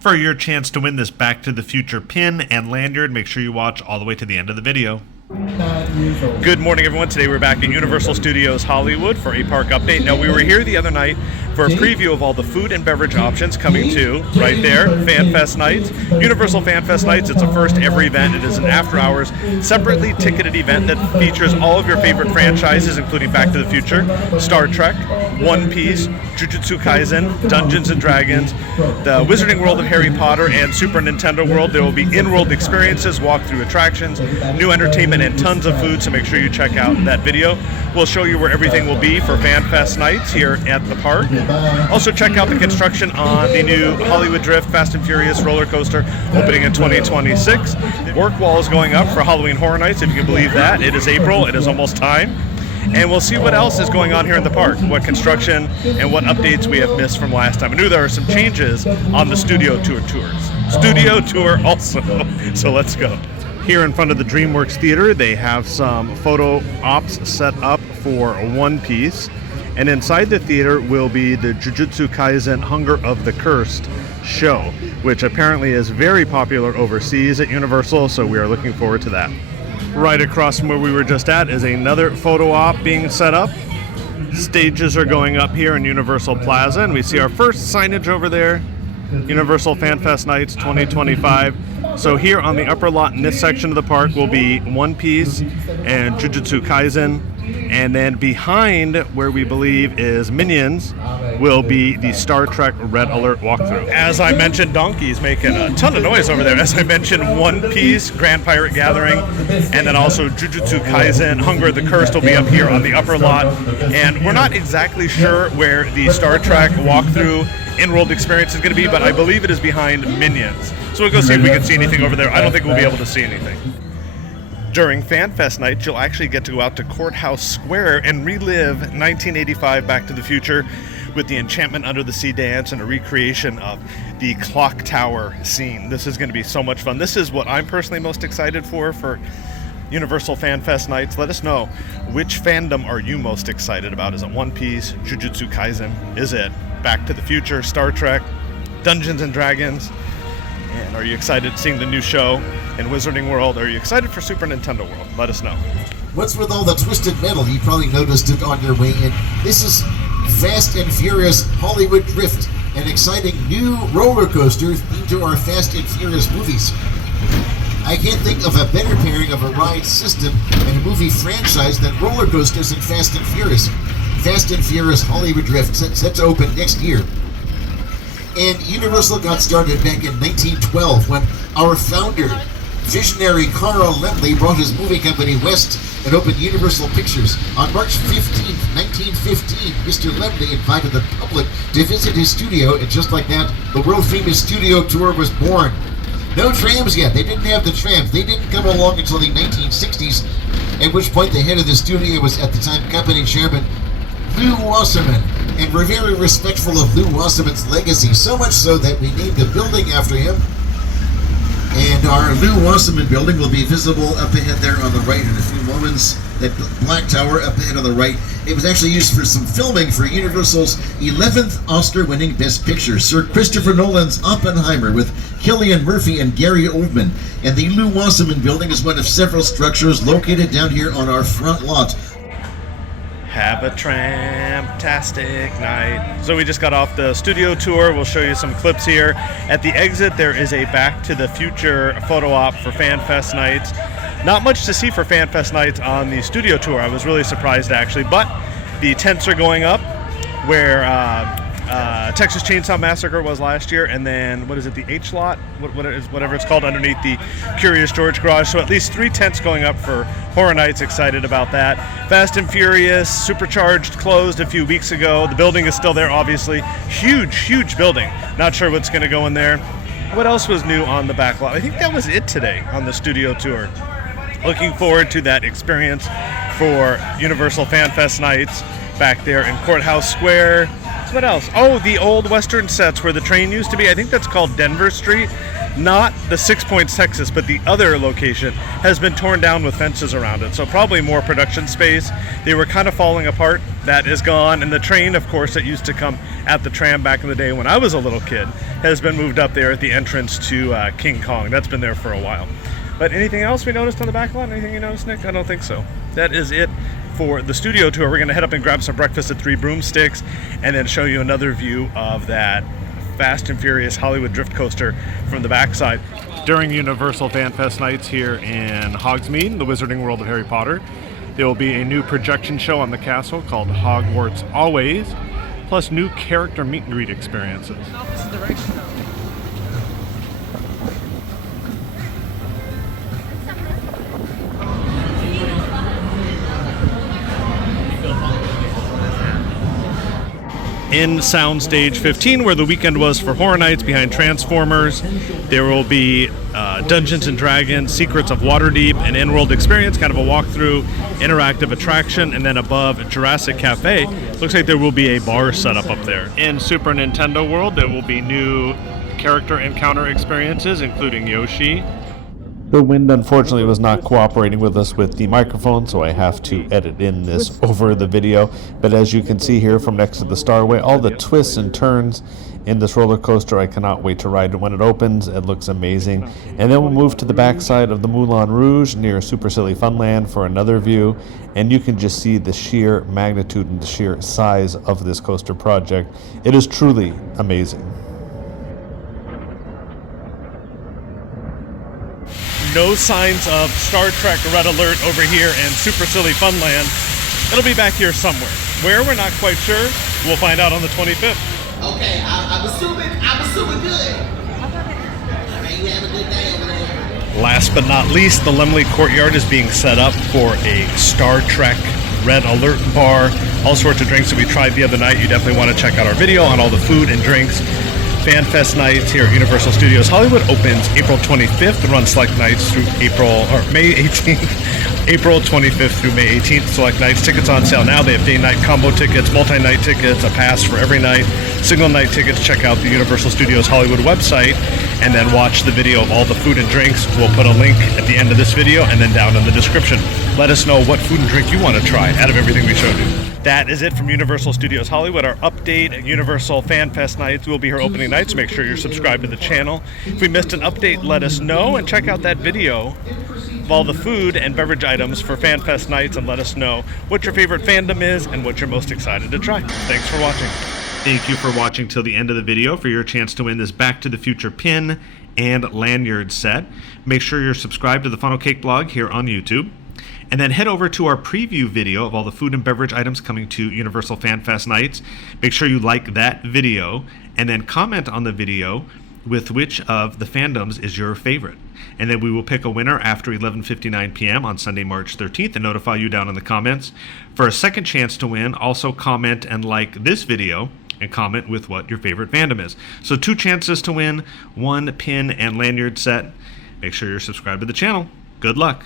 For your chance to win this Back to the Future pin and lanyard, make sure you watch all the way to the end of the video. Good morning, everyone. Today we're back at Universal Studios Hollywood for a park update. Now, we were here the other night for a preview of all the food and beverage options coming to, right there, FanFest Nights. Universal FanFest Nights, it's a first ever event. It is an after-hours, separately ticketed event that features all of your favorite franchises, including Back to the Future, Star Trek, One Piece, Jujutsu Kaisen, Dungeons & Dragons, the Wizarding World of Harry Potter, and Super Nintendo World. There will be in-world experiences, walk-through attractions, new entertainment, and tons of food, so make sure you check out that video. We'll show you where everything will be for FanFest Nights here at the park. Also, check out the construction on the new Hollywood Drift Fast and Furious roller coaster opening in 2026. Work wall is going up for Halloween Horror Nights, if you can believe that. It is April. It is almost time. And we'll see what else is going on here in the park, what construction and what updates we have missed from last time. I knew there are some changes on the Studio Tour tours. Studio Tour also. So let's go. Here in front of the DreamWorks Theater, they have some photo ops set up for One Piece. And inside the theater will be the Jujutsu Kaisen Hunger of the Cursed show, which apparently is very popular overseas at Universal, so we are looking forward to that. Right across from where we were just at is another photo op being set up. Stages are going up here in Universal Plaza, and we see our first signage over there, Universal FanFest Nights 2025. So here on the upper lot in this section of the park will be One Piece and Jujutsu Kaisen. And then behind where we believe is Minions will be the Star Trek Red Alert walkthrough. As I mentioned, Donkey's making a ton of noise over there. As I mentioned, One Piece, Grand Pirate Gathering, and then also Jujutsu Kaisen, Hunger of the Cursed will be up here on the upper lot. And we're not exactly sure where the Star Trek walkthrough in-world experience is going to be, but I believe it is behind Minions. So we'll go see if we can see anything over there. I don't think we'll be able to see anything. During FanFest Night, you'll actually get to go out to Courthouse Square and relive 1985 Back to the Future with the Enchantment Under the Sea dance and a recreation of the Clock Tower scene. This is going to be so much fun. This is what I'm personally most excited for Universal FanFest Nights. Let us know, which fandom are you most excited about? Is it One Piece, Jujutsu Kaisen? Is it Back to the Future, Star Trek, Dungeons & Dragons? And are you excited seeing the new show in Wizarding World? Are you excited for Super Nintendo World? Let us know. What's with all the twisted metal? You probably noticed it on your way in. This is Fast and Furious Hollywood Drift, an exciting new roller coaster into our Fast and Furious movies. I can't think of a better pairing of a ride system and a movie franchise than roller coasters and Fast and Furious. Fast and Furious Hollywood Drift set to open next year. And Universal got started back in 1912 when our founder, visionary Carl Laemmle, brought his movie company west and opened Universal Pictures. On March 15, 1915, Mr. Laemmle invited the public to visit his studio, and just like that, the world-famous studio tour was born. No trams yet. They didn't have the trams. They didn't come along until the 1960s, at which point the head of the studio was, at the time, company chairman Lew Wasserman. And we're very respectful of Lew Wasserman's legacy, so much so that we named a building after him. And our Lew Wasserman building will be visible up ahead there on the right in a few moments. That black tower up ahead on the right. It was actually used for some filming for Universal's 11th Oscar-winning Best Picture, Sir Christopher Nolan's Oppenheimer with Cillian Murphy and Gary Oldman. And the Lew Wasserman building is one of several structures located down here on our front lot. Have a tramp-tastic night. So we just got off the studio tour. We'll show you some clips here. At the exit, there is a Back to the Future photo op for FanFest Nights. Not much to see for FanFest Nights on the studio tour. I was really surprised, actually. But the tents are going up where Texas Chainsaw Massacre was last year, and then, what is it, the H-Lot? Whatever it's called, underneath the Curious George garage. So at least 3 tents going up for Horror Nights. Excited about that. Fast and Furious, Supercharged closed a few weeks ago. The building is still there, obviously. Huge building. Not sure what's going to go in there. What else was new on the Backlot? I think that was it today on the studio tour. Looking forward to that experience for Universal FanFest Nights back there in Courthouse Square. What else? Oh, the old Western sets where the train used to be. I think that's called Denver Street. Not the 6 Points, Texas, but the other location has been torn down with fences around it. So probably more production space. They were kind of falling apart. That is gone. And the train, of course, that used to come at the tram back in the day when I was a little kid has been moved up there at the entrance to King Kong. That's been there for a while. But anything else we noticed on the backlot? Anything you noticed, Nick? I don't think so. That is it for the studio tour. We're going to head up and grab some breakfast at Three Broomsticks and then show you another view of that Fast and Furious Hollywood Drift Coaster from the backside. During Universal FanFest nights here in Hogsmeade, the Wizarding World of Harry Potter, there will be a new projection show on the castle called Hogwarts Always, plus new character meet and greet experiences. In Soundstage 15, where the weekend was for Horror Nights behind Transformers, there will be Dungeons and Dragons, Secrets of Waterdeep, an in-world experience, kind of a walkthrough, interactive attraction, and then above Jurassic Cafe, looks like there will be a bar set up there. In Super Nintendo World, there will be new character encounter experiences, including Yoshi. The wind, unfortunately, was not cooperating with us with the microphone, so I have to edit in this over the video. But as you can see here from next to the Starway, all the twists and turns in this roller coaster, I cannot wait to ride it when it opens. It looks amazing. And then we'll move to the backside of the Moulin Rouge near Super Silly Funland for another view. And you can just see the sheer magnitude and the sheer size of this coaster project. It is truly amazing. No signs of Star Trek Red Alert over here in Super Silly Funland. It'll be back here somewhere. Where, we're not quite sure. We'll find out on the 25th. Okay, I'm assuming good. All right, you have a good day over there. Last but not least, the Lemley Courtyard is being set up for a Star Trek Red Alert bar. All sorts of drinks that we tried the other night. You definitely want to check out our video on all the food and drinks. FanFest nights here at Universal Studios Hollywood opens April 25th and runs select nights through May 18th. April 25th through May 18th. Select nights. Tickets on sale now. They have day-night combo tickets, multi-night tickets, a pass for every night, single-night tickets. Check out the Universal Studios Hollywood website and then watch the video of all the food and drinks. We'll put a link at the end of this video and then down in the description. Let us know what food and drink you want to try out of everything we showed you. That is it from Universal Studios Hollywood. Our update at Universal FanFest nights will be here opening nights. Make sure you're subscribed to the channel. If we missed an update, let us know and check out that video of all the food and beverage items for FanFest nights and let us know what your favorite fandom is and what you're most excited to try. Thanks for watching. Thank you for watching till the end of the video for your chance to win this Back to the Future pin and lanyard set. Make sure you're subscribed to the Funnel Cake blog here on YouTube. And then head over to our preview video of all the food and beverage items coming to Universal FanFest nights. Make sure you like that video and then comment on the video with which of the fandoms is your favorite. And then we will pick a winner after 11:59 p.m. on Sunday, March 13th and notify you down in the comments. For a second chance to win, also comment and like this video and comment with what your favorite fandom is. So 2 chances to win, 1 pin and lanyard set. Make sure you're subscribed to the channel. Good luck.